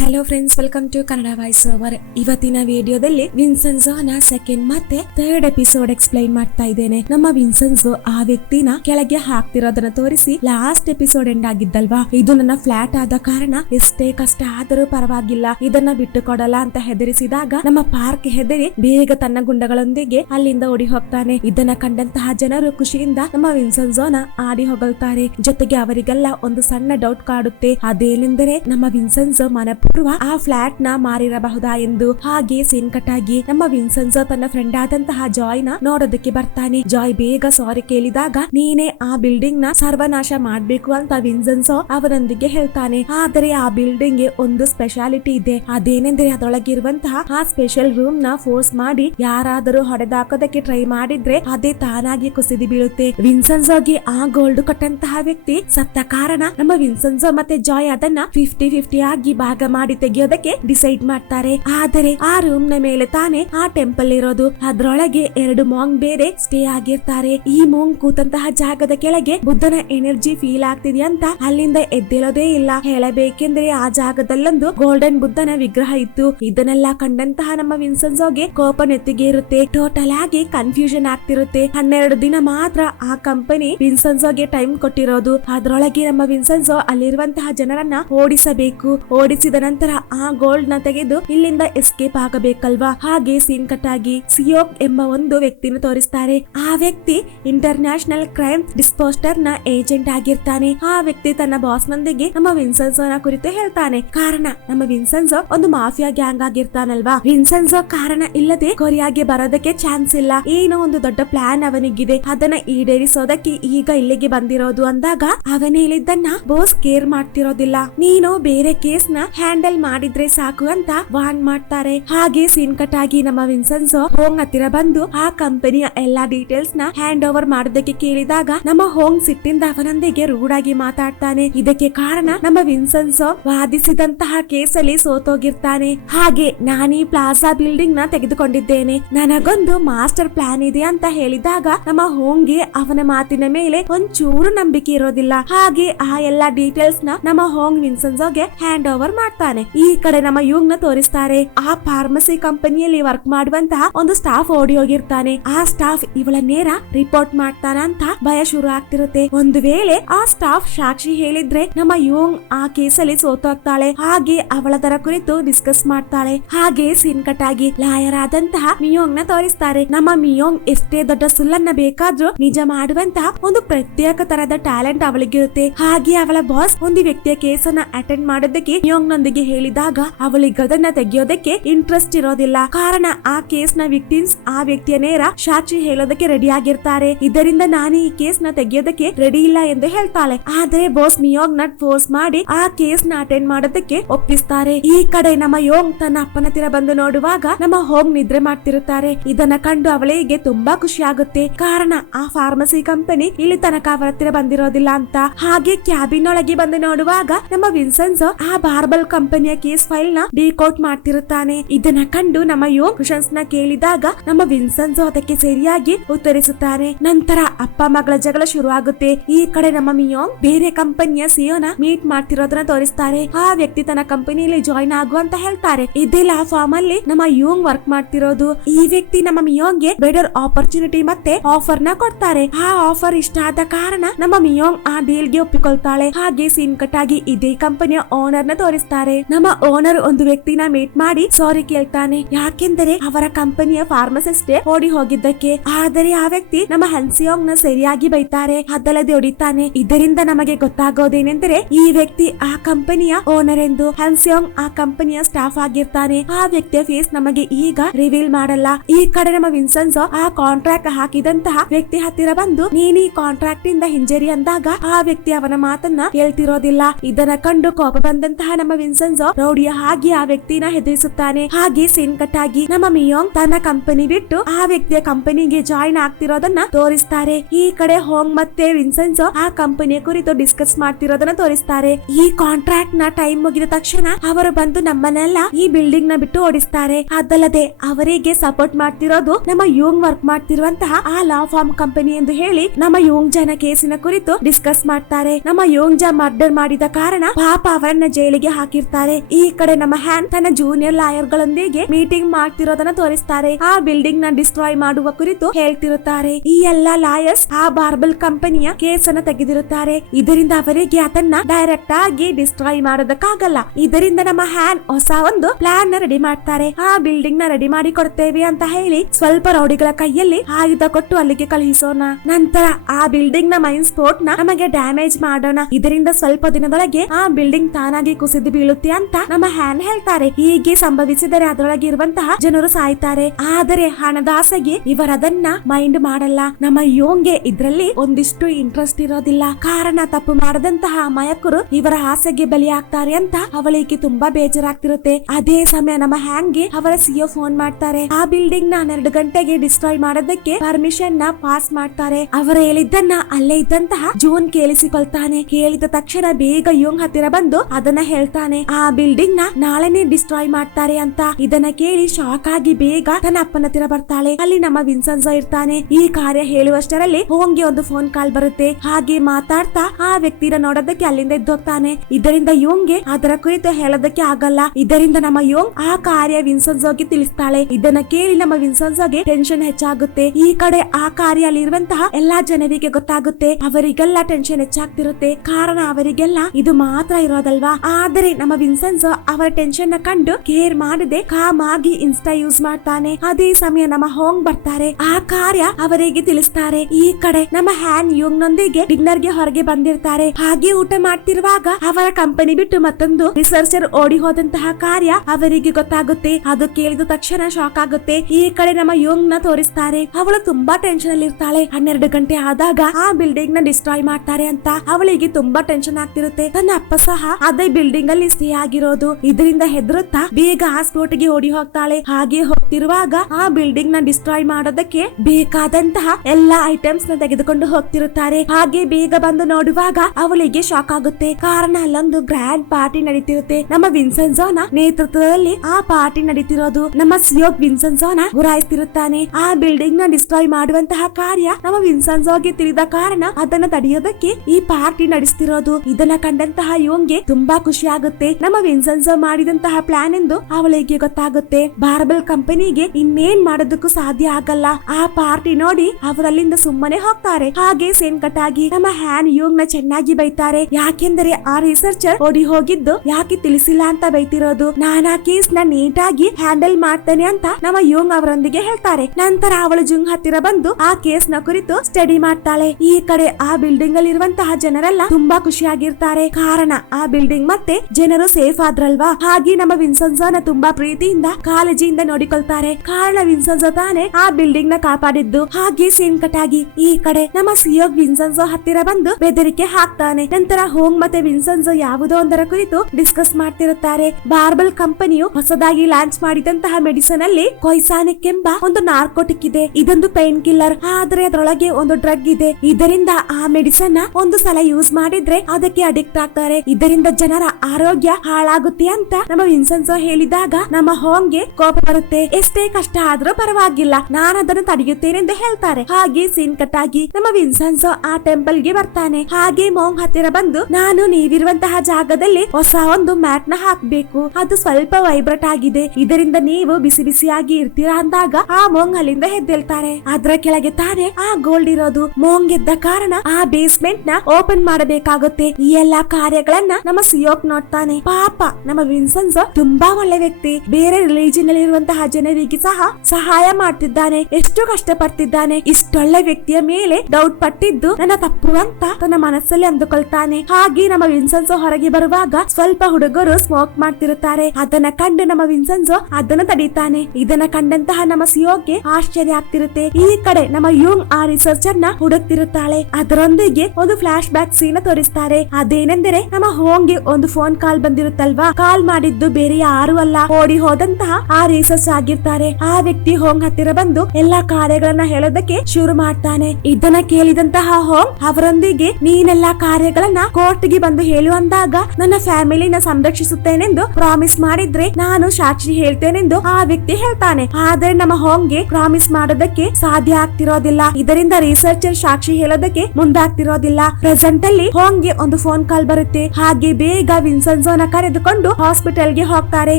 Hello friends, welcome to Kannada voice over. ಇವತ್ತಿನ ವಿಡಿಯೋದಲ್ಲಿ ವಿನ್ಸೆನ್ಜೋನ ಸೆಕೆಂಡ್ ಮತ್ತೆ ಥರ್ಡ್ ಎಪಿಸೋಡ್ ಎಕ್ಸ್ಪ್ಲೈನ್ ಮಾಡ್ತಾ ಇದ್ದೇನೆ. ನಮ್ಮ ವಿನ್ಸೆನ್ಜೋ ಆ ವ್ಯಕ್ತಿನ ಕೆಳಗೆ ಹಾಕ್ತಿರೋದನ್ನ ತೋರಿಸಿ ಲಾಸ್ಟ್ ಎಪಿಸೋಡ್ ಎಂಡ್ ಆಗಿದ್ದಲ್ವಾ, ಇದು ನನ್ನ ಫ್ಲಾಟ್ ಆದ ಕಾರಣ ಎಷ್ಟೇ ಕಷ್ಟ ಆದರೂ ಪರವಾಗಿಲ್ಲ, ಇದನ್ನ ಬಿಟ್ಟು ಕೊಡಲ್ಲ ಅಂತ ಹೆದರಿಸಿದಾಗ ನಮ್ಮ ಪಾರ್ಕ್ ಹೆದರಿ ಬೇಗ ತನ್ನ ಗುಂಡಗಳೊಂದಿಗೆ ಅಲ್ಲಿಂದ ಓಡಿ ಹೋಗ್ತಾನೆ. ಇದನ್ನ ಕಂಡಂತಹ ಜನರು ಖುಷಿಯಿಂದ ನಮ್ಮ ವಿನ್ಸೆನ್ಜೋನ ಆಡಿ ಹೊಗಳ್ತಾರೆ. ಜೊತೆಗೆ ಅವರಿಗೆಲ್ಲ ಒಂದು ಸಣ್ಣ ಡೌಟ್ ಕಾಡುತ್ತೆ, ಅದೇನೆಂದರೆ ನಮ್ಮ ವಿನ್ಸೆನ್ಜೋ ಮನಪೂರ್ವ ಆ ಫ್ಲಾಟ್ ನ ಮಾರಿರಬಹುದಾ ಎಂದು. ಹಾಗೆ ಸೀನ್ ಕಟ್ ಆಗಿ ನಮ್ಮ ವಿನ್ಸೆನ್ಜೋ ತನ್ನ ಫ್ರೆಂಡ್ ಆದಂತಹ ಜಾಯ್ ನ ನೋಡೋದಕ್ಕೆ ಬರ್ತಾನೆ. ಜಾಯ್ ಬೇಗ ಸಾರಿ ಕೇಳಿದಾಗ ನೀನೇ ಆ ಬಿಲ್ಡಿಂಗ್ ನ ಸರ್ವನಾಶ ಮಾಡ್ಬೇಕು ಅಂತ ವಿನ್ಸೆನ್ಜೋ ಅವನೊಂದಿಗೆ ಹೇಳ್ತಾನೆ. ಆದರೆ ಆ ಬಿಲ್ಡಿಂಗ್ ಗೆ ಒಂದು ಸ್ಪೆಷಾಲಿಟಿ ಇದೆ, ಅದೇನೆಂದರೆ ಅದರೊಳಗಿರುವಂತಹ ಆ ಸ್ಪೆಷಲ್ ರೂಮ್ ನ ಫೋರ್ಸ್ ಮಾಡಿ ಯಾರಾದರೂ ಹೊಡೆದಾಕೋದಕ್ಕೆ ಟ್ರೈ ಮಾಡಿದ್ರೆ ಅದೇ ತಾನಾಗಿ ಕುಸಿದು ಬೀಳುತ್ತೆ. ವಿನ್ಸೆನ್ಜೋಗೆ ಆ ಗೋಲ್ಡ್ ಕೊಟ್ಟಂತಹ ವ್ಯಕ್ತಿ ಸತ್ತ ಕಾರಣ ನಮ್ಮ ವಿನ್ಸೆನ್ಜೋ ಮತ್ತೆ ಜಾಯ್ ಅದನ್ನ 50-50 ಆಗಿ ಭಾಗ ಮಾಡಿ ತೆಗೆಯೋದಕ್ಕೆ ಡಿಸೈಡ್ ಮಾಡ್ತಾರೆ. ಆದರೆ ಆ ರೂಮ್ ನ ಮೇಲೆ ತಾನೇ ಆ ಟೆಂಪಲ್ ಇರೋದು, ಅದ್ರೊಳಗೆ 2 ಮಾಂಗ್ ಬೇರೆ ಸ್ಟೇ ಆಗಿರ್ತಾರೆ. ಈ ಮಾಂಗ್ ಕೂತಂತಹ ಜಾಗದ ಕೆಳಗೆ ಬುದ್ಧನ ಎನರ್ಜಿ ಫೀಲ್ ಆಗ್ತಿದೆ ಅಂತ ಅಲ್ಲಿಂದ ಎದ್ದೇಳೋದೇ ಇಲ್ಲ. ಹೇಳಬೇಕೆಂದ್ರೆ ಆ ಜಾಗದಲ್ಲೊಂದು ಗೋಲ್ಡನ್ ಬುದ್ಧನ ವಿಗ್ರಹ ಇತ್ತು. ಇದನ್ನೆಲ್ಲ ಕಂಡಂತಹ ನಮ್ಮ ವಿನ್ಸೆನ್ಜೋಗೆ ಕೋಪ ನೆತ್ತಿಗೆ ಇರುತ್ತೆ. ಟೋಟಲ್ ಆಗಿ ಕನ್ಫ್ಯೂಷನ್ ಆಗ್ತಿರುತ್ತೆ. 12 ದಿನ ಮಾತ್ರ ಆ ಕಂಪನಿ ವಿನ್ಸೆನ್ಜೋಗೆ ಟೈಮ್ ಕೊಟ್ಟಿರೋದು. ಅದ್ರೊಳಗೆ ನಮ್ಮ ವಿನ್ಸೆನ್ಜೋ ಅಲ್ಲಿರುವಂತಹ ಜನರನ್ನ ಓಡಿಸಬೇಕು. ಓಡಿಸಿದ ನಂತರ ಆ ಗೋಲ್ಡ್ ನ ತೆಗೆದು ಇಲ್ಲಿಂದ ಎಸ್ಕೇಪ್ ಆಗಬೇಕಲ್ವಾ. ಹಾಗೆ ಸೀನ್ ಕಟ್ ಆಗಿ ಸಿಯೋಕ್ ಎಂಬ ಒಂದು ವ್ಯಕ್ತಿನ ತೋರಿಸ್ತಾರೆ. ಆ ವ್ಯಕ್ತಿ ಇಂಟರ್ನ್ಯಾಷನಲ್ ಕ್ರೈಮ್ ಡಿಸ್ಪೋಸ್ಟರ್ ನ ಏಜೆಂಟ್ ಆಗಿರ್ತಾನೆ. ಆ ವ್ಯಕ್ತಿ ತನ್ನ ಬಾಸ್ ನೊಂದಿಗೆ ನಮ್ಮ ವಿನ್ಸೆನ್ಜೋನ ಕುರಿತು ಹೇಳ್ತಾನೆ. ಕಾರಣ ನಮ್ಮ ವಿನ್ಸೆನ್ಜೋ ಒಂದು ಮಾಫಿಯಾ ಗ್ಯಾಂಗ್ ಆಗಿರ್ತಾನಲ್ವಾ. ವಿನ್ಸೆನ್ಜೋ ಕಾರಣ ಇಲ್ಲದೆ ಕೊರಿಯಾಗೆ ಬರೋದಕ್ಕೆ ಚಾನ್ಸ್ ಇಲ್ಲ. ಏನೋ ಒಂದು ದೊಡ್ಡ ಪ್ಲಾನ್ ಅವನಿಗಿದೆ, ಅದನ್ನ ಈಡೇರಿಸೋದಕ್ಕೆ ಈಗ ಇಲ್ಲಿಗೆ ಬಂದಿರೋದು ಅಂದಾಗ ಅವನೇ ಹೇಳಿದ್ದನ್ನ ಬಾಸ್ ಕೇರ್ ಮಾಡ್ತಿರೋದಿಲ್ಲ, ನೀನು ಬೇರೆ ಕೇಸ್ ನ ಹ್ಯಾಂಡಲ್ ಮಾಡಿದ್ರೆ ಸಾಕು ಅಂತ ವಾರ್ನ್ ಮಾಡ್ತಾರೆ. ಹಾಗೆ ಸೀನ್ ಕಟ್ ಆಗಿ ನಮ್ಮ ವಿನ್ಸೆನ್ಜೋ ಹೋಂಗ್ ಹತ್ತಿರ ಬಂದು ಆ ಕಂಪನಿಯ ಎಲ್ಲಾ ಡೀಟೇಲ್ಸ್ ನ ಹ್ಯಾಂಡ್ ಓವರ್ ಮಾಡೋದಕ್ಕೆ ಕೇಳಿದಾಗ ನಮ್ಮ ಹೋಂಗ್ ಸಿಟ್ಟಿಂದ ಅವನೊಂದಿಗೆ ರೂಡ್ ಆಗಿ ಮಾತಾಡ್ತಾನೆ. ಇದಕ್ಕೆ ಕಾರಣ ನಮ್ಮ ವಿನ್ಸೆನ್ಜೋ ವಾದಿಸಿದಂತಹ ಕೇಸಲ್ಲಿ ಸೋತೋಗಿರ್ತಾನೆ. ಹಾಗೆ ನಾನೀ ಪ್ಲಾಜಾ ಬಿಲ್ಡಿಂಗ್ ನ ತೆಗೆದುಕೊಂಡಿದ್ದೇನೆ, ನನಗೊಂದು ಮಾಸ್ಟರ್ ಪ್ಲಾನ್ ಇದೆ ಅಂತ ಹೇಳಿದಾಗ ನಮ್ಮ ಹೋಂಗ್ಗೆ ಅವನ ಮಾತಿನ ಮೇಲೆ ಒಂಚೂರು ನಂಬಿಕೆ ಇರೋದಿಲ್ಲ. ಹಾಗೆ ಆ ಎಲ್ಲಾ ಡೀಟೇಲ್ಸ್ ನ ನಮ್ಮ ಹೋಂಗ್ ವಿನ್ಸೆನ್ಜೋಗೆ ಹ್ಯಾಂಡ್ ಓವರ್ ಮಾಡ್ತಾನೆ. ಈ ಕಡೆ ನಮ್ಮ ಯೂಂಗ್ ನ ತೋರಿಸ್ತಾರೆ. ಆ ಫಾರ್ಮಸಿ ಕಂಪನಿಯಲ್ಲಿ ವರ್ಕ್ ಮಾಡುವಂತಹ ಒಂದು ಸ್ಟಾಫ್ ಓಡಿ ಹೋಗಿರ್ತಾನೆ. ಆ ಸ್ಟಾಫ್ ಇವಳ ನೇರ ರಿಪೋರ್ಟ್ ಮಾಡ್ತಾನ ಅಂತ ಭಯ ಶುರು ಆಗ್ತಿರುತ್ತೆ. ಒಂದು ವೇಳೆ ಆ ಸ್ಟಾಫ್ ಸಾಕ್ಷಿ ಹೇಳಿದ್ರೆ ನಮ್ಮ ಯೂಂಗ್ ಆ ಕೇಸಲ್ಲಿ ಸೋತೋಗ್ತಾಳೆ. ಹಾಗೆ ಅವಳದರ ಕುರಿತು ಡಿಸ್ಕಸ್ ಮಾಡ್ತಾಳೆ. ಹಾಗೆ ಸೀನ್ ಕಟ್ ಆಗಿ ಲಾಯರ್ ಆದಂತಹ ಮಿಯೋಂಗ್ ನ ತೋರಿಸ್ತಾರೆ. ನಮ್ಮ ಮಿಯೋಂಗ್ ಎಷ್ಟೇ ದೊಡ್ಡ ಸುಳ್ಳನ್ನ ಬೇಕಾದ್ರೂ ನಿಜ ಮಾಡುವಂತಹ ಒಂದು ಪ್ರತ್ಯೇಕ ತರದ ಟ್ಯಾಲೆಂಟ್ ಅವಳಿಗಿರುತ್ತೆ. ಹಾಗೆ ಅವಳ ಬಾಸ್ ಒಂದು ವ್ಯಕ್ತಿಯ ಕೇಸನ್ನ ಅಟೆಂಡ್ ಮಾಡೋದಕ್ಕೆ ಮಿಯೋಂಗ್ ನೊಂದಿಗೆ ಹೇಳಿದಾಗ ಅವಳಿಗೆ ಅದನ್ನ ತೆಗೆಯೋದಕ್ಕೆ ಇಂಟ್ರೆಸ್ಟ್ ಇರೋದಿಲ್ಲ. ಕಾರಣ ಆ ಕೇಸ್ ನ ವಿಕ್ಟಿಮ್ಸ್ ಆ ವ್ಯಕ್ತಿಯ ನೇರ ಸಾಕ್ಷಿ ಹೇಳೋದಕ್ಕೆ ರೆಡಿ ಆಗಿರ್ತಾರೆ. ಇದರಿಂದ ನಾನು ಈ ಕೇಸ್ ನ ತೆಗೆಯೋದಕ್ಕೆ ರೆಡಿ ಇಲ್ಲ ಎಂದು ಹೇಳ್ತಾಳೆ. ಆದ್ರೆ ಬಾಸ್ ಮಿಯೋಂಗ್ ನ ಫೋರ್ಸ್ ಮಾಡಿ ಆ ಕೇಸ್ ನ ಅಟೆಂಡ್ ಮಾಡೋದಕ್ಕೆ ಒಪ್ಪಿಸ್ತಾರೆ. ಈ ಕಡೆ ನಮ್ಮ ಯೋಂಗ್ ತನ್ನ ಅಪ್ಪನ ಹತ್ತಿರ ಬಂದು ನೋಡುವಾಗ ನಮ್ಮ ಹೋಂಗ್ ನಿದ್ರೆ ಮಾಡ್ತಿರುತ್ತಾರೆ. ಇದನ್ನ ಕಂಡು ಅವಳಿಗೆ ತುಂಬಾ ಖುಷಿ ಆಗುತ್ತೆ. ಕಾರಣ ಆ ಫಾರ್ಮಸಿ ಕಂಪನಿ ಇಲ್ಲಿ ತನಕ ಅವರ ಹತ್ತಿರ ಬಂದಿರೋದಿಲ್ಲ ಅಂತ. ಹಾಗೆ ಕ್ಯಾಬಿನ್ ಒಳಗೆ ಬಂದು ನೋಡುವಾಗ ನಮ್ಮ ವಿನ್ಸೆನ್ಜೋ ಆ ಬಾರ್ಬಲ್ ಕಂಪನಿಯ ಕೇಸ್ ಫೈಲ್ ನ ಡಿಕೋಡ್ ಮಾಡ್ತಿರುತ್ತಾನೆ. ಇದನ್ನ ಕಂಡು ನಮ್ಮ ಯೋಂಗ್ ಕ್ವೆಶ್ಚನ್ಸ್ ನ ಕೇಳಿದಾಗ ನಮ್ಮ ವಿನ್ಸೆನ್ಜೋ ಅದಕ್ಕೆ ಸರಿಯಾಗಿ ಉತ್ತರಿಸುತ್ತಾನೆ. ನಂತರ ಅಪ್ಪ ಮಗಳ ಜಗಳ ಶುರು ಆಗುತ್ತೆ. ಈ ಕಡೆ ನಮ್ಮ ಮಿಯೋಂಗ್ ಬೇರೆ ಕಂಪನಿಯ ಸಿಒ ನ ಮೀಟ್ ಮಾಡ್ತಿರೋದನ್ನ ತೋರಿಸ್ತಾರೆ. ಆ ವ್ಯಕ್ತಿ ತನ್ನ ಕಂಪನಿಯಲ್ಲಿ ಜಾಯಿನ್ ಆಗು ಅಂತ ಹೇಳ್ತಾರೆ. ಇದೇ ಲಾ ಫಾರ್ಮ್ ಅಲ್ಲಿ ನಮ್ಮ ಯೋಂಗ್ ವರ್ಕ್ ಮಾಡ್ತಿರೋದು. ಈ ವ್ಯಕ್ತಿ ನಮ್ಮ ಮಿಯೋಂಗ್ ಗೆ ಬೆಟರ್ ಆಪರ್ಚುನಿಟಿ ಮತ್ತೆ ಆಫರ್ ನ ಕೊಡ್ತಾರೆ. ಆ ಆಫರ್ ಇಷ್ಟ ಆದ ಕಾರಣ ನಮ್ಮ ಮಿಯೋಂಗ್ ಆ ಡೀಲ್ ಗೆ ಒಪ್ಪಿಕೊಳ್ತಾಳೆ. ಹಾಗೆ ಸೀನ್ ಕಟ್ ಆಗಿ ಇದೇ ಕಂಪನಿಯ ಓನರ್ ನ ತೋರಿಸ್ತಾರೆ. ನಮ್ಮ ಓನರ್ ಒಂದು ವ್ಯಕ್ತಿನ ಮೀಟ್ ಮಾಡಿ ಸಾರಿ ಕೇಳ್ತಾನೆ, ಯಾಕೆಂದರೆ ಅವರ ಕಂಪನಿಯ ಫಾರ್ಮಸಿಸ್ಟ್ ಓಡಿ ಹೋಗಿದ್ದಕ್ಕೆ. ಆದರೆ ಆ ವ್ಯಕ್ತಿ ನಮ್ಮ ಹನ್ಸಿಯೋಂಗ್ ನ ಸರಿಯಾಗಿ ಬೈತಾರೆ, ಅದಲ್ಲದೆ ಹೊಡಿತಾನೆ. ಇದರಿಂದ ನಮಗೆ ಗೊತ್ತಾಗೋದೇನೆಂದರೆ ಈ ವ್ಯಕ್ತಿ ಆ ಕಂಪನಿಯ ಓನರ್ ಎಂದು. ಹನ್ಸಿಯೋಂಗ್ ಆ ಕಂಪನಿಯ ಸ್ಟಾಫ್ ಆಗಿರ್ತಾನೆ. ಆ ವ್ಯಕ್ತಿಯ ಫೇಸ್ ನಮಗೆ ಈಗ ರಿವೀಲ್ ಮಾಡಲ್ಲ. ಈ ಕಡೆ ನಮ್ಮ ವಿನ್ಸೆನ್ಜೋ ಆ ಕಾಂಟ್ರಾಕ್ಟ್ ಹಾಕಿದಂತಹ ವ್ಯಕ್ತಿ ಹತ್ತಿರ ಬಂದು ನೀನ್ ಈ ಕಾಂಟ್ರಾಕ್ಟ್ ಇಂದ ಹಿಂಜರಿ ಅಂದಾಗ ಆ ವ್ಯಕ್ತಿ ಅವನ ಮಾತನ್ನ ಕೇಳ್ತಿರೋದಿಲ್ಲ. ಇದನ್ನ ಕಂಡು ಕೋಪ ಬಂದಂತಹ ನಮ್ಮ ವಿನ್ಸೆನ್ಜೋ ರೌಡಿಯ ಹಾಗೆ ಆ ವ್ಯಕ್ತಿನ ಹೆದರಿಸುತ್ತಾನೆ. ಹಾಗೆ ಸೀನ್ ಕಟ್ ಆಗಿ ನಮ್ಮ ಮಿಯೋಂಗ್ ತನ್ನ ಕಂಪನಿ ಬಿಟ್ಟು ಆ ವ್ಯಕ್ತಿಯ ಕಂಪನಿಗೆ ಜಾಯಿನ್ ಆಗ್ತಿರೋದನ್ನ ತೋರಿಸ್ತಾರೆ. ಈ ಕಡೆ ಹೋಂಗ್ ಮತ್ತೆ ವಿನ್ಸೆನ್ಜೋ ಆ ಕಂಪನಿಯ ಕುರಿತು ಡಿಸ್ಕಸ್ ಮಾಡ್ತಿರೋದನ್ನ ತೋರಿಸ್ತಾರೆ. ಈ ಕಾಂಟ್ರಾಕ್ಟ್ ನ ಟೈಮ್ ಮುಗಿದ ತಕ್ಷಣ ಅವರು ಬಂದು ನಮ್ಮನ್ನೆಲ್ಲ ಈ ಬಿಲ್ಡಿಂಗ್ ನ ಬಿಟ್ಟು ಓಡಿಸ್ತಾರೆ. ಅದಲ್ಲದೆ ಅವರಿಗೆ ಸಪೋರ್ಟ್ ಮಾಡ್ತಿರೋದು ನಮ್ಮ ಯೂಂಗ್ ವರ್ಕ್ ಮಾಡ್ತಿರುವಂತಹ ಆ ಲಾ ಫಾರ್ಮ್ ಕಂಪನಿ ಎಂದು ಹೇಳಿ ನಮ್ಮ ಯೂಂಗ್ ಜನ ಕೇಸಿನ ಕುರಿತು ಡಿಸ್ಕಸ್ ಮಾಡ್ತಾರೆ. ನಮ್ಮ ಯೂಂಗ್ ಜ ಮರ್ಡರ್ ಮಾಡಿದ ಕಾರಣ ಪಾಪ ಅವರನ್ನ ಜೈಲಿಗೆ ಹಾಕಿರ್ತಾರೆ. ತೋರಿಸ್ತಾರೆ. ಈ ಕಡೆ ನಮ್ಮ ಹ್ಯಾನ್ ತನ್ನ ಜೂನಿಯರ್ ಲಾಯರ್ ಗಳೊಂದಿಗೆ ಮೀಟಿಂಗ್ ಮಾಡ್ತಿರೋದನ್ನ ತೋರಿಸ್ತಾರೆ. ಆ ಬಿಲ್ಡಿಂಗ್ ನ ಡಿಸ್ಟ್ರಾಯ್ ಮಾಡುವ ಕುರಿತು ಹೇಳ್ತಿರುತ್ತಾರೆ. ಈ ಎಲ್ಲಾ ಲಾಯರ್ಸ್ ಆ ಬಾರ್ಬಲ್ ಕಂಪನಿಯ ಕೇಸ್ ಅನ್ನ ತೆಗೆದಿರುತ್ತಾರೆ. ಇದರಿಂದ ಅವರಿಗೆ ಅದನ್ನ ಡೈರೆಕ್ಟ್ ಆಗಿ ಡಿಸ್ಟ್ರಾಯ್ ಮಾಡೋದಕ್ಕಾಗಲ್ಲ. ಇದರಿಂದ ನಮ್ಮ ಹ್ಯಾನ್ ಹೊಸ ಒಂದು ಪ್ಲಾನ್ ನ ರೆಡಿ ಮಾಡ್ತಾರೆ. ಆ ಬಿಲ್ಡಿಂಗ್ ನ ರೆಡಿ ಮಾಡಿ ಕೊಡ್ತೇವೆ ಅಂತ ಹೇಳಿ ಸ್ವಲ್ಪ ರೌಡಿಗಳ ಕೈಯಲ್ಲಿ ಆಯುಧ ಕೊಟ್ಟು ಅಲ್ಲಿಗೆ ಕಳುಹಿಸೋಣ. ನಂತರ ಆ ಬಿಲ್ಡಿಂಗ್ ನ ಮೈನ್ ಸ್ಫೋಟ್ ನ ನಮಗೆ ಡ್ಯಾಮೇಜ್ ಮಾಡೋಣ. ಇದರಿಂದ ಸ್ವಲ್ಪ ದಿನದೊಳಗೆ ಆ ಬಿಲ್ಡಿಂಗ್ ತಾನಾಗಿ ಕುಸಿದು ಬೀಳುತ್ತೆ ಅಂತ ನಮ್ಮ ಹ್ಯಾನ್ ಹೇಳ್ತಾರೆ. ಹೀಗೆ ಸಂಭವಿಸಿದರೆ ಅದರೊಳಗೆ ಇರುವಂತಹ ಜನರು ಸಾಯ್ತಾರೆ. ಆದರೆ ಹಣದಾಸೆಗೆ ಇವರದನ್ನ ಮೈಂಡ್ ಮಾಡಲ್ಲ. ನಮ್ಮ ಯೋಂಗೆ ಇದ್ರಲ್ಲಿ ಒಂದಿಷ್ಟು ಇಂಟ್ರೆಸ್ಟ್ ಇರೋದಿಲ್ಲ. ಕಾರಣ ತಪ್ಪು ಮಾಡದಂತಹ ಅಮಾಯಕರು ಇವರ ಆಸೆಗೆ ಬಲಿಯಾಗ್ತಾರೆ ಅಂತ ಅವಳಿಗೆ ತುಂಬಾ ಬೇಜಾರಾಗ್ತಿರುತ್ತೆ. ಅದೇ ಸಮಯ ನಮ್ಮ ಹ್ಯಾಂಗ್ಗೆ ಅವರ ಸಿಒ ಫೋನ್ ಮಾಡ್ತಾರೆ. ಆ ಬಿಲ್ಡಿಂಗ್ ನ 12 ಗಂಟೆಗೆ ಡಿಸ್ಟ್ರಾಯ್ ಮಾಡೋದಕ್ಕೆ ಪರ್ಮಿಷನ್ ನ ಪಾಸ್ ಮಾಡ್ತಾರೆ. ಅವರು ಹೇಳಿದ್ದನ್ನ ಅಲ್ಲೇ ಇದ್ದಂತಹ ಜೂನ್ ಕೇಳಿಸಿಕೊಳ್ತಾನೆ. ಕೇಳಿದ ತಕ್ಷಣ ಬೇಗ ಯೋಂಗ್ ಹತ್ತಿರ ಬಂದು ಅದನ್ನ ಹೇಳ್ತಾನೆ. ಆ ಬಿಲ್ಡಿಂಗ್ ನ ನಾಳೆನೆ ಡಿಸ್ಟ್ರಾಯ್ ಮಾಡ್ತಾರೆ ಅಂತ. ಇದನ್ನ ಕೇಳಿ ಶಾಕ್ ಆಗಿ ಬೇಗ ತನ್ನ ಅಪ್ಪನ ಹತ್ತಿರ ಬರ್ತಾಳೆ. ಅಲ್ಲಿ ನಮ್ಮ ವಿನ್ಸೆನ್ಜೋ ಇರ್ತಾನೆ. ಈ ಕಾರ್ಯ ಹೇಳುವಷ್ಟರಲ್ಲಿ ಹೋಂಗೆ ಒಂದು ಫೋನ್ ಕಾಲ್ ಬರುತ್ತೆ. ಹಾಗೆ ಮಾತಾಡ್ತಾ ಆ ವ್ಯಕ್ತಿನ ನೋಡೋದಕ್ಕೆ ಅಲ್ಲಿಂದ ಎದ್ದೋಗ್ತಾನೆ. ಇದರಿಂದ ಯೋಂಗೆ ಅದರ ಕುರಿತು ಹೇಳೋದಕ್ಕೆ ಆಗಲ್ಲ. ಇದರಿಂದ ನಮ್ಮ ಯೋಂಗ್ ಆ ಕಾರ್ಯ ವಿನ್ಸೆನ್ಜೋಗೆ ತಿಳಿಸ್ತಾಳೆ. ಇದನ್ನ ಕೇಳಿ ನಮ್ಮ ವಿನ್ಸೆನ್ಜೋಗೆ ಟೆನ್ಷನ್ ಹೆಚ್ಚಾಗುತ್ತೆ. ಈ ಕಡೆ ಆ ಕಾರ್ಯ ಅಲ್ಲಿರುವಂತಹ ಎಲ್ಲಾ ಜನರಿಗೆ ಗೊತ್ತಾಗುತ್ತೆ. ಅವರಿಗೆಲ್ಲ ಟೆನ್ಷನ್ ಹೆಚ್ಚಾಗ್ತಿರುತ್ತೆ. ಕಾರಣ ಅವರಿಗೆಲ್ಲ ಇದು ಮಾತ್ರ ಇರೋದಲ್ವಾ. ಆದರೆ ನಮ್ಮ ವಿನ್ಸೆನ್ಜೋ ಅವರ ಟೆನ್ಷನ್ ನ ಕಂಡು ಕೇರ್ ಮಾಡದೆ ಕಾಮ್ ಆಗಿ ಇನ್ಸ್ಟಾ ಯೂಸ್ ಮಾಡ್ತಾನೆ. ಅದೇ ಸಮಯ ನಮ್ಮ ಹೋಂಗ್ ಬರ್ತಾರೆ. ಆ ಕಾರ್ಯ ಅವರಿಗೆ ತಿಳಿಸ್ತಾರೆ. ಈ ಕಡೆ ನಮ್ಮ ಹ್ಯಾನ್ ಯೋಂಗ್ ನೊಂದಿಗೆ ಡಿನ್ನರ್ ಗೆ ಹೊರಗೆ ಬಂದಿರ್ತಾರೆ. ಹಾಗೆ ಊಟ ಮಾಡ್ತಿರುವಾಗ ಅವರ ಕಂಪನಿ ಬಿಟ್ಟು ಮತ್ತೊಂದು ರಿಸರ್ಚರ್ ಓಡಿ ಹೋದಂತಹ ಕಾರ್ಯ ಅವರಿಗೆ ಗೊತ್ತಾಗುತ್ತೆ. ಅದು ಕೇಳಿದ ತಕ್ಷಣ ಶಾಕ್ ಆಗುತ್ತೆ. ಈ ಕಡೆ ನಮ್ಮ ಯೋಂಗ್ ನ ತೋರಿಸ್ತಾರೆ. ಅವಳು ತುಂಬಾ ಟೆನ್ಷನ್ ಅಲ್ಲಿ ಇರ್ತಾಳೆ. 12 ಗಂಟೆ ಆದಾಗ ಆ ಬಿಲ್ಡಿಂಗ್ ನ ಡಿಸ್ಟ್ರಾಯ್ ಮಾಡ್ತಾರೆ ಅಂತ ಅವಳಿಗೆ ತುಂಬಾ ಟೆನ್ಷನ್ ಆಗ್ತಿರುತ್ತೆ. ತನ್ನ ಅಪ್ಪ ಸಹ ಅದೇ ಬಿಲ್ಡಿಂಗ್ ಅಲ್ಲಿ ಸ್ಟೇ ಆಗಿರೋದು. ಇದರಿಂದ ಹೆದರುತ್ತಾ ಬೇಗ ಆ ಸ್ಪೋಟ್ ಗೆ ಓಡಿ ಹೋಗ್ತಾಳೆ. ಹಾಗೆ ಹೋಗ್ತಿರುವಾಗ ಆ ಬಿಲ್ಡಿಂಗ್ ನ ಡಿಸ್ಟ್ರಾಯ್ ಮಾಡೋದಕ್ಕೆ ಬೇಕಾದಂತಹ ಎಲ್ಲಾ ಐಟಮ್ಸ್ ನ ತೆಗೆದುಕೊಂಡು ಹೋಗ್ತಿರುತ್ತಾರೆ. ಹಾಗೆ ಬೇಗ ಬಂದು ನೋಡುವಾಗ ಅವಳಿಗೆ ಶಾಕ್ ಆಗುತ್ತೆ. ಕಾರಣ ಅಲ್ಲೊಂದು ಗ್ರ್ಯಾಂಡ್ ಪಾರ್ಟಿ ನಡೀತಿರುತ್ತೆ. ನಮ್ಮ ವಿನ್ಸೆನ್ಜೋನ ನೇತೃತ್ವದಲ್ಲಿ ಆ ಪಾರ್ಟಿ ನಡೀತಿರೋದು. ನಮ್ಮ ಸಿಯೋಗ್ ವಿನ್ಸೆನ್ಜೋನ ಗುರಾಯಿಸ್ತಿರುತ್ತಾನೆ. ಆ ಬಿಲ್ಡಿಂಗ್ ನ ಡಿಸ್ಟ್ರಾಯ್ ಮಾಡುವಂತಹ ಕಾರ್ಯ ನಮ್ಮ ವಿನ್ಸೆನ್ಜೋಗೆ ತಿಳಿದ ಕಾರಣ ಅದನ್ನ ತಡೆಯೋದಕ್ಕೆ ಈ ಪಾರ್ಟಿ ನಡೆಸ್ತಿರೋದು. ಇದನ್ನ ಕಂಡಂತಹ ಯೋಂಗೆ ತುಂಬಾ ಖುಷಿ ಆಗುತ್ತೆ. ನಮ್ಮ ವಿನ್ಸೆನ್ಜೋ ಮಾಡಿದಂತಹ ಪ್ಲಾನ್ ಎಂದು ಅವಳಿಗೆ ಗೊತ್ತಾಗುತ್ತೆ. ಬಾರ್ಬಲ್ ಕಂಪನಿಗೆ ಇನ್ನೇನ್ ಮಾಡೋದಕ್ಕೂ ಸಾಧ್ಯ ಆಗಲ್ಲ. ಆ ಪಾರ್ಟಿ ನೋಡಿ ಅವರಲ್ಲಿಂದ ಸುಮ್ಮನೆ ಹೋಗ್ತಾರೆ. ಹಾಗೆ ಸೇನ್ ಕಟ್ ಆಗಿ ನಮ್ಮ ಹ್ಯಾನ್ ಯೋಂಗ್ ನ ಚೆನ್ನಾಗಿ ಬೈತಾರೆ. ಯಾಕೆಂದರೆ ಆ ರಿಸರ್ಚರ್ ಓಡಿ ಹೋಗಿದ್ದು ಯಾಕೆ ತಿಳಿಸಿಲ್ಲ ಅಂತ ಬೈತಿರೋದು. ನಾನಾ ಕೇಸ್ ನ ನೀಟಾಗಿ ಹ್ಯಾಂಡಲ್ ಮಾಡ್ತೇನೆ ಅಂತ ನಮ್ಮ ಯೋಂಗ್ ಅವರೊಂದಿಗೆ ಹೇಳ್ತಾರೆ. ನಂತರ ಅವಳು ಜುಂಗ್ ಹತ್ತಿರ ಬಂದು ಆ ಕೇಸ್ ನ ಕುರಿತು ಸ್ಟಡಿ ಮಾಡ್ತಾಳೆ. ಈ ಕಡೆ ಆ ಬಿಲ್ಡಿಂಗ್ ಅಲ್ಲಿ ಇರುವಂತಹ ಜನರೆಲ್ಲ ತುಂಬಾ ಖುಷಿಯಾಗಿರ್ತಾರೆ. ಕಾರಣ ಆ ಬಿಲ್ಡಿಂಗ್ ಮತ್ತೆ ಜನರು ಸೇಫ್ ಆದ್ರಲ್ವಾ. ಹಾಗೆ ನಮ್ಮ ವಿನ್ಸೆನ್ಜೋನ ತುಂಬಾ ಪ್ರೀತಿಯಿಂದ ಕಾಳಜಿಯಿಂದ ನೋಡಿಕೊಳ್ತಾರೆ. ಕಾರಣ ವಿನ್ಸೆನ್ಜೋ ತಾನೇ ಆ ಬಿಲ್ಡಿಂಗ್ ನ ಕಾಪಾಡಿದ್ದು. ಹಾಗೆ ಸೀನ್ ಕಟ್ ಆಗಿ ಈ ಕಡೆ ನಮ್ಮ ಸಿಯೋಗ್ ವಿನ್ಸೆನ್ಜೋ ಹತ್ತಿರ ಬಂದು ಬೆದರಿಕೆ ಹಾಕ್ತಾನೆ. ನಂತರ ಹೋಂಗ್ ಮತ್ತೆ ವಿನ್ಸೆನ್ಜೋ ಯಾವುದೋ ಒಂದರ ಕುರಿತು ಡಿಸ್ಕಸ್ ಮಾಡ್ತಿರುತ್ತಾರೆ. ಬಾರ್ಬಲ್ ಕಂಪನಿಯು ಹೊಸದಾಗಿ ಲಾಂಚ್ ಮಾಡಿದಂತಹ ಮೆಡಿಸಿನ್ ಅಲ್ಲಿ ಕೊಯ್ಸಾನಿಕ್ ಎಂಬ ಒಂದು ನಾರ್ಕೋಟಿಕ್ ಇದೆ. ಇದೊಂದು ಪೈನ್ ಕಿಲ್ಲರ್. ಆದ್ರೆ ಅದರೊಳಗೆ ಒಂದು ಡ್ರಗ್ ಇದೆ. ಇದರಿಂದ ಆ ಮೆಡಿಸಿನ್ ನ ಒಂದು ಸಲ ಯೂಸ್ ಮಾಡಿದ್ರೆ ಅದಕ್ಕೆ ಅಡಿಕ್ಟ್ ಆಗ್ತಾರೆ. ಇದರಿಂದ ಜನರ ಆರೋಗ್ಯ ಹಾಳಾಗುತ್ತೆ ಅಂತ ನಮ್ಮ ವಿನ್ಸೆನ್ಜೋ ಹೇಳಿದಾಗ ನಮ್ಮ ಹೋಂಗೆ ಕೋಪ ಬರುತ್ತೆ. ಎಷ್ಟೇ ಕಷ್ಟ ಆದ್ರೂ ಪರವಾಗಿಲ್ಲ, ನಾನು ಅದನ್ನು ತಡೆಯುತ್ತೇನೆ ಎಂದು ಹೇಳ್ತಾರೆ. ಹಾಗೆ ಸೀನ್ ಕಟ್ ಆಗಿ ನಮ್ಮ ವಿನ್ಸೆನ್ಜೋ ಆ ಟೆಂಪಲ್ ಗೆ ಬರ್ತಾನೆ. ಹಾಗೆ ಮೋಂಗ್ ಹತ್ತಿರ ಬಂದು ನಾನು ನೀವಿರುವಂತಹ ಜಾಗದಲ್ಲಿ ಹೊಸ ಒಂದು ಮ್ಯಾಟ್ ನ ಹಾಕ್ಬೇಕು. ಅದು ಸ್ವಲ್ಪ ವೈಬ್ರೇಟ್ ಆಗಿದೆ. ಇದರಿಂದ ನೀವು ಬಿಸಿ ಬಿಸಿಯಾಗಿ ಇರ್ತೀರಾ ಅಂದಾಗ ಆ ಮೋಂಗ್ ಅಲ್ಲಿಂದ ಎದ್ದೇಳ್ತಾರೆ. ಅದರ ಕೆಳಗೆ ತಾನೇ ಆ ಗೋಲ್ಡ್ ಇರೋದು. ಮೋಂಗ್ ಎದ್ದ ಕಾರಣ ಆ ಬೇಸ್ಮೆಂಟ್ ನ ಓಪನ್ ಮಾಡಬೇಕಾಗುತ್ತೆ. ಈ ಎಲ್ಲಾ ಕಾರ್ಯಗಳನ್ನ ನಮ್ಮ ಸಿಯೋಕ್ ನೋಡ್ತಾನೆ. ಪಾಪ ನಮ್ಮ ವಿನ್ಸೆನ್ಜೋ ತುಂಬಾ ಒಳ್ಳೆ ವ್ಯಕ್ತಿ. ಬೇರೆ ರಿಲಿಜನ್ ಅಲ್ಲಿ ಇರುವಂತಹ ಜನರಿಗೆ ಸಹ ಸಹಾಯ ಮಾಡ್ತಿದ್ದಾನೆ. ಎಷ್ಟು ಕಷ್ಟ ಪಡ್ತಿದ್ದಾನೆ. ಇಷ್ಟೊಳ್ಳೆ ವ್ಯಕ್ತಿಯ ಮೇಲೆ ಡೌಟ್ ಪಟ್ಟಿದ್ದು ನನ್ನ ತಪ್ಪು ಅಂತ ತನ್ನ ಮನಸ್ಸಲ್ಲಿ ಅಂದುಕೊಳ್ತಾನೆ. ಹಾಗೆ ನಮ್ಮ ವಿನ್ಸೆನ್ಜೋ ಹೊರಗೆ ಬರುವಾಗ ಸ್ವಲ್ಪ ಹುಡುಗರು ಸ್ಮೋಕ್ ಮಾಡ್ತಿರುತ್ತಾರೆ. ಅದನ್ನ ಕಂಡು ನಮ್ಮ ವಿನ್ಸೆನ್ಜೋ ಅದನ್ನ ತಡೀತಾನೆ. ಇದನ್ನ ಕಂಡಂತಹ ನಮ್ಮ ಸಿಯೋಗೆ ಆಶ್ಚರ್ಯ ಆಗ್ತಿರುತ್ತೆ. ಈ ಕಡೆ ನಮ್ಮ ಯೂಂಗ್ ಆ ರಿಸರ್ಚರ್ ನ ಹುಡುಕ್ತಿರುತ್ತಾಳೆ. ಅದರೊಂದಿಗೆ ಒಂದು ಫ್ಲಾಶ್ ಬ್ಯಾಕ್ ಸೀನ್ ತೋರಿಸ್ತಾರೆ. ಅದೇನೆಂದರೆ ನಮ್ಮ ಹೋಂಗೆ ಒಂದು ಫೋನ್ ಕಾಲ್ ಬಂದಿರುತ್ತಲ್ವಾ. ಕಾಲ್ ಮಾಡಿದ್ದು ಬೇರೆ ಯಾರು ಅಲ್ಲ, ಓಡಿ ಹೋದಂತಹ ಆ ರಿಸರ್ಚ್ ಆಗಿರ್ತಾರೆ. ಇರ್ತಾರೆ. ಆ ವ್ಯಕ್ತಿ ಹೋಂಗ್ ಹತ್ತಿರ ಬಂದು ಎಲ್ಲಾ ಕಾರ್ಯಗಳನ್ನ ಹೇಳೋದಕ್ಕೆ ಶುರು ಮಾಡ್ತಾನೆ. ಇದನ್ನ ಕೇಳಿದಂತಹ ಹೋಂಗ್ ಅವರೊಂದಿಗೆ ನೀನೆಲ್ಲಾ ಕಾರ್ಯಗಳನ್ನ ಕೋರ್ಟ್ಗೆ ಬಂದು ಹೇಳು ಅಂದಾಗ ನನ್ನ ಫ್ಯಾಮಿಲಿನ ಸಂರಕ್ಷಿಸುತ್ತೇನೆಂದು ಪ್ರಾಮಿಸ್ ಮಾಡಿದ್ರೆ ನಾನು ಸಾಕ್ಷಿ ಹೇಳ್ತೇನೆಂದು ಆ ವ್ಯಕ್ತಿ ಹೇಳ್ತಾನೆ. ಆದ್ರೆ ನಮ್ಮ ಹೋಂಗ್ಗೆ ಪ್ರಾಮಿಸ್ ಮಾಡೋದಕ್ಕೆ ಸಾಧ್ಯ ಆಗ್ತಿರೋದಿಲ್ಲ. ಇದರಿಂದ ರಿಸರ್ಚರ್ ಸಾಕ್ಷಿ ಹೇಳೋದಕ್ಕೆ ಮುಂದಾಗ್ತಿರೋದಿಲ್ಲ. ಪ್ರೆಸೆಂಟ್ ಅಲ್ಲಿ ಹೋಂಗ್ಗೆ ಒಂದು ಫೋನ್ ಕಾಲ್ ಬರುತ್ತೆ. ಹಾಗೆ ಬೇಗ ವಿನ್ಸೆನ್ಜೋನ ಕರೆದುಕೊಂಡು ಹಾಸ್ಪಿಟಲ್ ಗೆ ಹೋಗ್ತಾರೆ.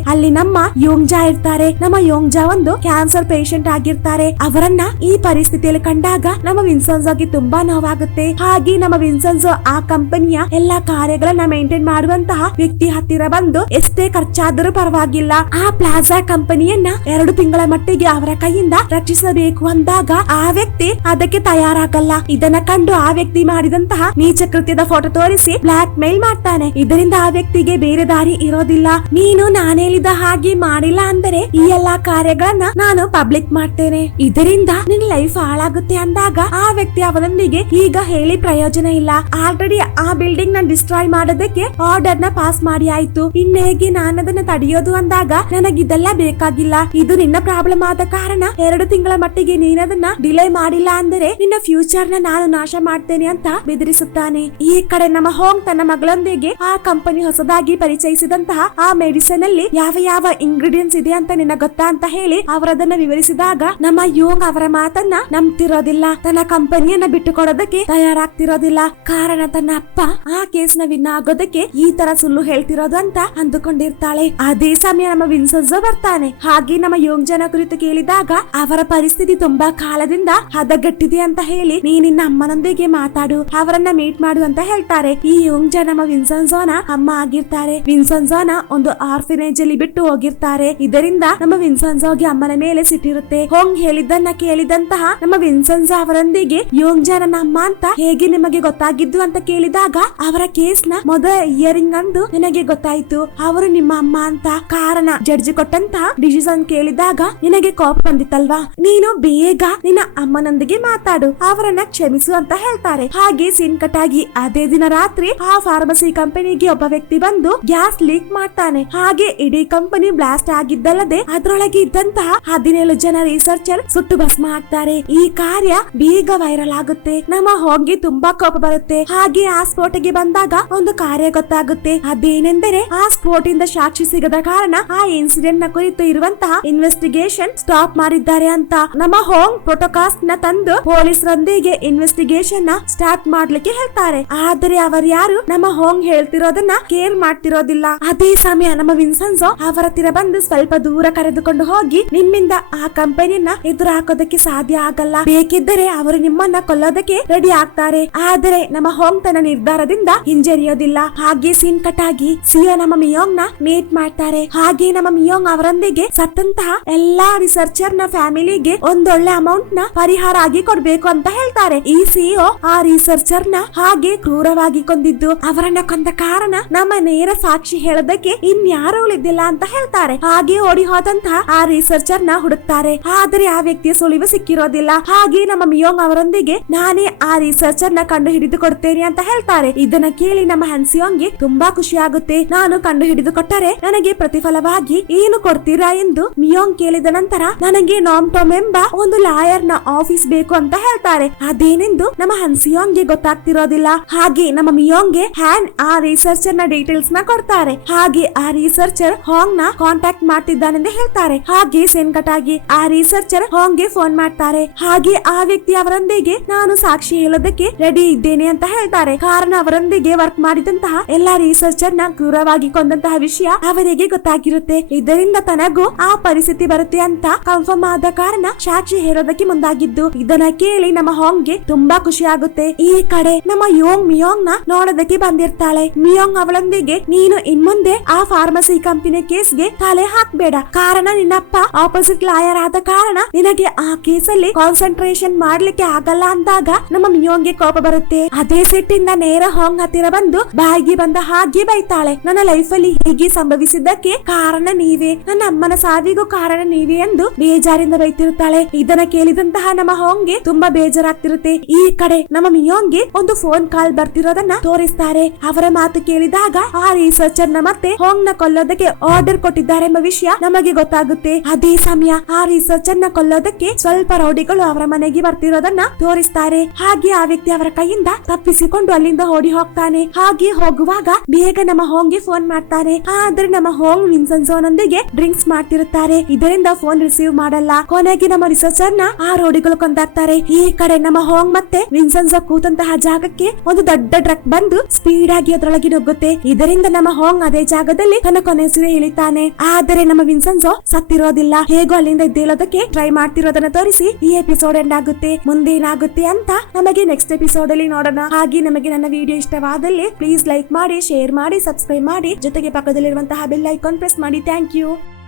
ಅಲ್ಲಿ ನಮ್ಮ ಯೋಂಗ್ಜಾ ಇರ್ತಾರೆ. ನಮ್ಮ ಯೋಂಗ್ಜಾ ಒಂದು ಕ್ಯಾನ್ಸರ್ ಪೇಷಂಟ್ ಆಗಿರ್ತಾರೆ. ಅವರನ್ನ ಈ ಪರಿಸ್ಥಿತಿಯಲ್ಲಿ ಕಂಡಾಗ ನಮ್ಮ ವಿನ್ಸೆನ್ಜೋಗೆ ತುಂಬಾ ನೋವಾಗುತ್ತೆ. ಹಾಗೆ ನಮ್ಮ ವಿನ್ಸೆನ್ಜೋ ಆ ಕಂಪನಿಯ ಎಲ್ಲಾ ಕಾರ್ಯಗಳನ್ನ ಮೇಂಟೈನ್ ಮಾಡುವಂತಹ ವ್ಯಕ್ತಿ ಹತ್ತಿರ ಬಂದು ಎಷ್ಟೇ ಖರ್ಚಾದರೂ ಪರವಾಗಿಲ್ಲ ಆ ಪ್ಲಾಜಾ ಕಂಪನಿಯನ್ನ 2 ತಿಂಗಳ ಮಟ್ಟಿಗೆ ಅವರ ಕೈಯಿಂದ ರಕ್ಷಿಸಬೇಕು ಅಂದಾಗ ಆ ವ್ಯಕ್ತಿ ಅದಕ್ಕೆ ತಯಾರಾಗಲ್ಲ. ಇದನ್ನ ಕಂಡು ಆ ವ್ಯಕ್ತಿ ಮಾಡಿದಂತಹ ನೀಚ ಕೃತ್ಯದ ಫೋಟೋ ತೋರಿಸಿ ಬ್ಲಾಕ್ ಮೇಲ್ ಮಾಡ್ತಾನೆ. ಇದರಿಂದ ಆ ವ್ಯಕ್ತಿಗೆ ಬೇರೆ ದಾರಿ ಇರೋದಿಲ್ಲ. ನೀನು ನಾನು ಹೇಳಿದ ಹಾಗೆ ಮಾಡಿಲ್ಲ ಅಂದರೆ ಈ ಎಲ್ಲಾ ಕಾರ್ಯಗಳನ್ನ ನಾನು ಪಬ್ಲಿಕ್ ಮಾಡ್ತೇನೆ. ಇದರಿಂದ ನಿನ್ ಲೈಫ್ ಹಾಳಾಗುತ್ತೆ ಅಂದಾಗ ಆ ವ್ಯಕ್ತಿ ಅವನೊಂದಿಗೆ ಈಗ ಹೇಳಿ ಪ್ರಯೋಜನ ಇಲ್ಲ. ಆಲ್ರೆಡಿ ಆ ಬಿಲ್ಡಿಂಗ್ ನ ಡಿಸ್ಟ್ರಾಯ್ ಮಾಡೋದಕ್ಕೆ ಆರ್ಡರ್ ನ ಪಾಸ್ ಮಾಡಿ ಆಯ್ತು. ಇನ್ನೇಗೆ ನಾನು ಅದನ್ನ ತಡೆಯೋದು ಅಂದಾಗ ನನಗಿದೆಲ್ಲ ಬೇಕಾಗಿಲ್ಲ. ಇದು ನಿನ್ನ ಪ್ರಾಬ್ಲಮ್ ಆದ ಕಾರಣ 2 ತಿಂಗಳ ಮಟ್ಟಿಗೆ ನೀನದನ್ನ ಡಿಲೇ ಮಾಡಿಲ್ಲ ಅಂದರೆ ನಿನ್ನ ಫ್ಯೂಚರ್ ನ ನಾನು ನಾಶ ಮಾಡ್ತೇನೆ ಅಂತ ಬೆದರಿಸುತ್ತಾನೆ. ಈ ಕಡೆ ನಮ್ಮ ಹೋಂಗ್ ತನ್ನ ಮಗಳೊಂದಿಗೆ ಆ ಕಂಪನಿ ಹೊಸದಾಗಿ ಪರಿಚಯಿಸಿದಂತಹ ಆ ಮೆಡಿಸಿನ್ ಅಲ್ಲಿ ಯಾವ ಯಾವ ಇಂಗ್ರೀಡಿಯೆಂಟ್ಸ್ ಇದೆ ಅಂತ ನಿನ್ನ ಗೊತ್ತಾ ಅಂತ ಹೇಳಿ ಅವರದನ್ನ ವಿವರಿಸಿದಾಗ ನಮ್ಮ ಯೋಂಗ್ ಅವರ ಮಾತನ್ನ ನಂಬ್ತಿರೋದಿಲ್ಲ. ತನ್ನ ಕಂಪನಿಯನ್ನ ಬಿಟ್ಟು ಕೊಡೋದಕ್ಕೆ ತಯಾರಾಗ್ತಿರೋದಿಲ್ಲ. ಕಾರಣ ತನ್ನ ಅಪ್ಪ ಆ ಕೇಸ್ ನ ವಿನ್ ಆಗೋದಕ್ಕೆ ಈ ತರ ಸುಳ್ಳು ಹೇಳ್ತಿರೋದು ಅಂತ ಅಂದುಕೊಂಡಿರ್ತಾಳೆ. ಅದೇ ಸಮಯ ನಮ್ಮ ವಿನ್ಸೆನ್ಜೋ ಬರ್ತಾನೆ. ಹಾಗೆ ನಮ್ಮ ಯೋಂಗ್ಜನ ಕುರಿತು ಕೇಳಿದಾಗ ಅವರ ಪರಿಸ್ಥಿತಿ ತುಂಬಾ ಕಾಲದಿಂದ ಹದಗೆಟ್ಟಿದೆ ಅಂತ ಹೇಳಿ ನಿನ್ನ ಅಮ್ಮನೊಂದಿಗೆ ಮಾತಾಡು, ಅವರನ್ನ ಮೀಟ್ ಮಾಡು ಅಂತ ಹೇಳ್ತಾರೆ. ಈ ಯೋಂಗ್ಜ ನಮ್ಮ ವಿನ್ಸೆನ್ಜೋನ ಅಮ್ಮ ಆಗಿರ್ತಾರೆ. ವಿನ್ಸೆನ್ಜೋನ ಒಂದು ಆರ್ಫನೇಜ್ ಅಲ್ಲಿ ಬಿಟ್ಟು ಹೋಗಿರ್ತಾರೆ. ಇದರಿಂದ ನಮ್ಮ ವಿನ್ಸೆನ್ಜೋಗೆ ಅಮ್ಮನ ಮೇಲೆ ಸಿಟ್ಟಿರುತ್ತೆ. ಹೋಂಗ್ ಹೇಳಿದ್ದನ್ನ ಕೇಳಿದಂತಹ ನಮ್ಮ ವಿನ್ಸೆನ್ಜೋ ಅವರೊಂದಿಗೆ ಯೋಂಗ್ಜ ನನ್ನ ಅಮ್ಮ ಅಂತ ಹೇಗೆ ನಿಮಗೆ ಗೊತ್ತಾಗಿದ್ದು ಅಂತ ಕೇಳಿದಾಗ ಅವರ ಕೇಸ್ ನ ಮೊದಲ ಹಿಯರಿಂಗ್ ಅಂದು ನಿನಗೆ ಗೊತ್ತಾಯ್ತು ಅವರು ನಿಮ್ಮ ಅಮ್ಮ ಅಂತ. ಕಾರಣ ಜಡ್ಜ್ ಕೊಟ್ಟಂತಹ ಡಿಸಿಷನ್ ಕೇಳಿದಾಗ ನಿನಗೆ ಕೋಪ ಬಂದಿತ್ತಲ್ವಾ, ನೀನು ಬೇಗ ನಿನ್ನ ಅಮ್ಮನೊಂದಿಗೆ ಮಾತಾಡು, ಅವರನ್ನ ಕ್ಷಮಿಸು ಅಂತ ಹೇಳ್ತಾರೆ. ಹಾಗೆ ಸೀನ್ ಕಟ್ ಆಗಿ ಅದೇ ದಿನ ರಾತ್ರಿ ಆ ಫಾರ್ಮಸಿ ಕಂಪನಿಗೆ ಒಬ್ಬ ವ್ಯಕ್ತಿ ಬಂದು ಗ್ಯಾಸ್ ಲೀಕ್ ಮಾಡ್ತಾನೆ. ಹಾಗೆ ಇಡೀ ಕಂಪನಿ ಬ್ಲಾಸ್ಟ್ ಆಗಿದ್ದಲ್ಲದೆ ಅದರೊಳಗೆ ಇದ್ದಂತಹ 17 ಜನ ರಿಸರ್ಚರ್ ಸುಟ್ಟು ಭಸ್ಮ ಆಗ್ತಾರೆ. ಈ ಕಾರ್ಯ ಬೇಗ ವೈರಲ್ ಆಗುತ್ತೆ. ನಮ್ಮ ಹೋಗಿ ತುಂಬಾ ಕೋಪ ಬರುತ್ತೆ. ಹಾಗೆ ಆ ಸ್ಫೋಟಕ್ಕೆ ಬಂದಾಗ ಒಂದು ಕಾರ್ಯ ಗೊತ್ತಾಗುತ್ತೆ. ಅದೇನೆಂದರೆ ಆ ಸ್ಫೋಟಿಂದ ಸಾಕ್ಷಿ ಸಿಗದ ಕಾರಣ ಆ ಇನ್ಸಿಡೆಂಟ್ ನ ಕುರಿತು ಇರುವಂತಹ ಇನ್ವೆಸ್ಟಿಗೇಷನ್ ಸ್ಟಾಪ್ ಮಾಡಿದ್ದಾರೆ ಅಂತ ನಮ್ಮ ಹೋಂಗ್ ಪ್ರೋಟೋಕಾಸ್ಟ್ ನ ತಂದು ಪೊಲೀಸರೊಂದಿಗೆ ಇನ್ವೆಸ್ಟಿಗೇಷನ್ ನ ಸ್ಟಾರ್ಟ್ ಮಾಡ್ಲಿಕ್ಕೆ ಹೇಳ್ತಾರೆ. ಆದರೆ ಅವರು ಯಾರು ನಮ್ಮ ಹೋಂಗ್ ಹೇಳ್ತಿರೋದನ್ನ ಕೇರ್ ಮಾಡ್ತಿರೋದಿಲ್ಲ. ಅದೇ ಸಮಯ ನಮ್ಮ ವಿನ್ಸೆನ್ಜೋ ಅವರ ಹತ್ತಿರ ಬಂದು ಸ್ವಲ್ಪ ದೂರ ಕರೆದುಕೊಂಡು ಹೋಗಿ ನಿಮ್ಮಿಂದ ಆ ಕಂಪನಿಯನ್ನ ಎದುರು ಹಾಕೋದಕ್ಕೆ ಸಾಧ್ಯ ಆಗಲ್ಲ, ಬೇಕಿದ್ದರೆ ಅವರು ನಿಮ್ಮನ್ನ ಕೊಲ್ಲೋದಕ್ಕೆ ರೆಡಿ ಆಗ್ತಾರೆ. ಆದರೆ ನಮ್ಮ ಹೋಂಗ್ ತನ್ನ ನಿರ್ಧಾರದಿಂದ ಹಿಂಜರಿಯೋದಿಲ್ಲ. ಹಾಗೆ ಸೀನ್ ಕಟ್ ಆಗಿ ಸಿಯೋ ನಮ್ಮ ಮಿಯೋಂಗ್ ನ ಮೀಟ್ ಮಾಡ್ತಾರೆ. ಹಾಗೆ ನಮ್ಮ ಮಿಯೋಂಗ್ ಅವರೊಂದಿಗೆ ಸತ್ತಂತಹ ಎಲ್ಲಾ ರಿಸರ್ಚರ್ ನ ಫ್ಯಾಮಿಲಿಗೆ ಒಂದೊಳ್ಳೆ ಅಮೌಂಟ್ ನ ಪರಿಹಾರ ಆಗಿ ಕೊಡ್ಬೇಕು ಅಂತ ಹೇಳ್ತಾರೆ. ಈ ಸಿಇಒ ಆ ರಿಸರ್ಚರ್ ನ ಹಾಗೆ ಕ್ರೂರವಾಗಿ ಕೊಂದಿದ್ದು, ಅವರನ್ನ ಕೊಂದ ಕಾರಣ ನಮ್ಮ ನೇರ ಸಾಕ್ಷಿ ಹೇಳೋದಕ್ಕೆ ಇನ್ಯಾರು ಉಳಿದಿಲ್ಲ ಅಂತ ಹೇಳ್ತಾರೆ. ಹಾಗೆ ಓಡಿ ಹೋದಂತಹ ಆ ರಿಸರ್ಚರ್ ನ ಹುಡುಕ್ತಾರೆ. ಆದರೆ ಆ ವ್ಯಕ್ತಿಯ ಸುಳಿವು ಸಿಕ್ಕಿರೋದಿಲ್ಲ. ಹಾಗೆ ನಮ್ಮ ಮಿಯೋಂಗ್ ಅವರೊಂದಿಗೆ ನಾನೇ ಆ ರಿಸರ್ಚರ್ ನ ಕಂಡು ಹಿಡಿದು ಕೊಡ್ತೇನೆ ಅಂತ ಹೇಳ್ತಾರೆ. ಇದನ್ನ ಕೇಳಿ ನಮ್ಮ ಹ್ಯಾನ್ಸಿಯೋಂಗ್ಗೆ ತುಂಬಾ ಖುಷಿ ಆಗುತ್ತೆ. ನಾನು ಕಂಡು ಹಿಡಿದು ಕೊಟ್ಟರೆ ನನಗೆ ಪ್ರತಿಫಲವಾಗಿ ಏನು ಕೊಡ್ತೀರಾ ಎಂದು ಮಿಯೋಂಗ್ ಕೇಳಿದ ನಂತರ ನನಗೆ ನಾಮ್ಟೋಮ್ ಎಂಬ ಒಂದು ಲಾಯರ್ ನ ಆಫೀಸ್ ಬೇಕು ಅಂತ ಹೇಳ್ತಾರೆ. ಅದೇನೆಂದು ನಮ್ಮ ಹ್ಯಾನ್ಸಿಯೋಂಗ್ಗೆ ಗೊತ್ತಾಗ್ತಿರೋದಿಲ್ಲ. ಹಾಗೆ ನಮ್ಮ ಮಿಯೋಂಗ್ಗೆ ಹ್ಯಾನ್ ಆ ರಿಸರ್ಚರ್ ನ ಡೀಟೇಲ್ಸ್ ನ ಕೊಡ್ತಾರೆ. ಹಾಗೆ ಆ ರಿಸರ್ಚರ್ ಹಾಂಗ್ ನ ಕಾಂಟ್ಯಾಕ್ಟ್ ಮಾಡ್ತಿದ್ದಾನೆಂದು ಹೇಳ್ತಾರೆ. ಹಾಗೆ ಸೆನ್ ಕಟ್ ಆಗಿ ಆ ರಿಸರ್ಚರ್ ಹಾಂಗ್ ಗೆ ಫೋನ್ ಮಾಡ್ತಾರೆ. ಹಾಗೆ ಆ ವ್ಯಕ್ತಿ ಅವರೊಂದಿಗೆ ನಾನು ಸಾಕ್ಷಿ ಹೇಳೋದಕ್ಕೆ ರೆಡಿ ಇದ್ದೇನೆ ಅಂತ ಹೇಳ್ತಾರೆ. ಕಾರಣ ಅವರೊಂದಿಗೆ ವರ್ಕ್ ಮಾಡಿದಂತಹ ಎಲ್ಲಾ ರಿಸರ್ಚರ್ ನ ಕ್ರೂರವಾಗಿ ಕೊಂದಂತಹ ವಿಷಯ ಅವರಿಗೆ ಗೊತ್ತಾಗಿರುತ್ತೆ. ಇದರಿಂದ ತನಗೂ ಆ ಪರಿಸ್ಥಿತಿ ಬರುತ್ತೆ ಅಂತ ಕನ್ಫರ್ಮ್ ಆದ ಕಾರಣ ಸಾಕ್ಷಿ ಹೇಳೋದಕ್ಕೆ ಮುಂದಾಗಿದ್ದು. ಇದನ್ನ ಕೇಳಿ ನಮ್ಮ ಹಾಂಗ್ ಗೆ ತುಂಬಾ ಖುಷಿ ಆಗುತ್ತೆ. ಈ ಕಡೆ ನಮ್ಮ ಯೋಂಗ್ ಮಿಯೋಂಗ್ ನ ನೋಡೋದಕ್ಕೆ ಬಂದಿರ್ತಾಳೆ. ಮಿಯೋಂಗ್ ಅವಳೊಂದಿಗೆ ನೀನು ಇನ್ಮುಂದೆ ಆ ಫಾರ್ಮಸಿ ಕಂಪನಿ ಕೇಸ್ಗೆ ತಲೆ ಹಾಕ್ಬೇಡ, ಕಾರಣ ನಿನ್ನಪ್ಪ ಆಪೋಸಿಟ್ ಲಾಯರ್ ಆದ ಕಾರಣ ನಿನಗೆ ಆ ಕೇಸಲ್ಲಿ ಕಾನ್ಸಂಟ್ರೇಷನ್ ಮಾಡ್ಲಿಕ್ಕೆ ಆಗಲ್ಲ ಅಂದಾಗ ನಮ್ಮ ಮಿಯೋಂಗ್ಗೆ ಕೋಪ ಬರುತ್ತೆ. ಅದೇ ಸಿಟ್ಟಿಂದ ನೇರ ಹಾಂಗ್ ಹತ್ತಿರ ಬಂದು ಬಾಯಿಗೆ ಬಂದ ಹಾಗೆ ಬೈತಾಳೆ. ನನ್ನ ಲೈಫ್ ಅಲ್ಲಿ ಹೀಗೆ ಸಂಭವಿಸಿದ್ದಕ್ಕೆ ಕಾರಣ ನೀವೇ, ನನ್ನ ಅಮ್ಮನ ಸಾವಿಗೂ ಕಾರಣ ನೀವೇ ಎಂದು ಬೇಜಾರಿಂದ ಬೈತಿರುತ್ತಾಳೆ. ಇದನ್ನ ಕೇಳಿದಂತಹ ನಮ್ಮ ಹಾಂಗ್ಗೆ ತುಂಬಾ ಬೇಜಾರಾಗ್ತಿರುತ್ತೆ. ಈ ಕಡೆ ನಮ್ಮ ಮಿಯೋಂಗ್ಗೆ ಒಂದು ಫೋನ್ ಕಾಲ್ ಬರ್ತಿರೋದನ್ನ ತೋರಿಸ್ತಾರೆ. ಅವರ ಮಾತು ಕೇಳಿದಾಗ ಆ ರಿಸರ್ಚರ್ ನ ಮತ್ತೆ ಹಾಂಗ್ ನ ಕೊಲ್ಲೋದಕ್ಕೆ ಆರ್ಡರ್ ಕೊಟ್ಟಿದ್ದಾರೆ ಎಂಬ ವಿಷಯ ನಮಗೆ ಗೊತ್ತಾಗುತ್ತೆ. ಆಗುತ್ತೆ. ಅದೇ ಸಮಯ ಆ ರಿಸರ್ಚ್ ಅನ್ನ ಕೊಲ್ಲೋದಕ್ಕೆ ಸ್ವಲ್ಪ ರೌಡಿಗಳು ಅವರ ಮನೆಗೆ ಬರ್ತಿರೋದನ್ನ ತೋರಿಸ್ತಾರೆ. ಹಾಗೆ ಆ ವ್ಯಕ್ತಿ ಅವರ ಕೈಯಿಂದ ತಪ್ಪಿಸಿಕೊಂಡು ಅಲ್ಲಿಂದ ಓಡಿ ಹೋಗ್ತಾನೆ. ಹಾಗೆ ಹೋಗುವಾಗ ಬೇಗ ನಮ್ಮ ಹೋಂಗೆ ಫೋನ್ ಮಾಡ್ತಾನೆ. ಆದ್ರೆ ನಮ್ಮ ಹೋಂಗ್ ವಿನ್ಸೆನ್ಜೋನೊಂದಿಗೆ ಡ್ರಿಂಕ್ಸ್ ಮಾಡ್ತಿರುತ್ತಾರೆ. ಇದರಿಂದ ಫೋನ್ ರಿಸೀವ್ ಮಾಡಲ್ಲ. ಕೊನೆಗೆ ನಮ್ಮ ರಿಸರ್ಚರ್ ನ ಆ ರೌಡಿಗಳು ಕೊಂದಾಕ್ತಾರೆ. ಈ ಕಡೆ ನಮ್ಮ ಹೋಂಗ್ ಮತ್ತೆ ವಿನ್ಸೆನ್ಜೋ ಕೂತಂತಹ ಜಾಗಕ್ಕೆ ಒಂದು ದೊಡ್ಡ ಟ್ರಕ್ ಬಂದು ಸ್ಪೀಡ್ ಆಗಿ ಅದರೊಳಗೆ ನುಗ್ಗುತ್ತೆ. ಇದರಿಂದ ನಮ್ಮ ಹೋಂಗ್ ಅದೇ ಜಾಗದಲ್ಲಿ ತನ್ನ ಕೊನೆಸಿರೆ ಇಳಿತಾನೆ. ಆದರೆ ನಮ್ಮ ವಿನ್ಸೆನ್ಜೋ ಸತ್ತಿರೋದಿಲ್ಲ. ಹೇಗೋ ಅಲ್ಲಿಂದ ಎದ್ದೇಳೋದಕ್ಕೆ ಟ್ರೈ ಮಾಡ್ತಿರೋದನ್ನ ತೋರಿಸಿ ಈ ಎಪಿಸೋಡ್ ಎಂಡ್ ಆಗುತ್ತೆ. ಮುಂದೆ ಏನಾಗುತ್ತೆ ಅಂತ ನಮಗೆ ನೆಕ್ಸ್ಟ್ ಎಪಿಸೋಡ್ ಅಲ್ಲಿ ನೋಡೋಣ. ಹಾಗೆ ನಮಗೆ ನನ್ನ ವಿಡಿಯೋ ಇಷ್ಟವಾದಲ್ಲಿ ಪ್ಲೀಸ್ ಲೈಕ್ ಮಾಡಿ, ಶೇರ್ ಮಾಡಿ, ಸಬ್ಸ್ಕ್ರೈಬ್ ಮಾಡಿ, ಜೊತೆಗೆ ಪಕ್ಕದಲ್ಲಿರುವಂತಹ ಬೆಲ್ ಐಕಾನ್ ಪ್ರೆಸ್ ಮಾಡಿ. Thank you.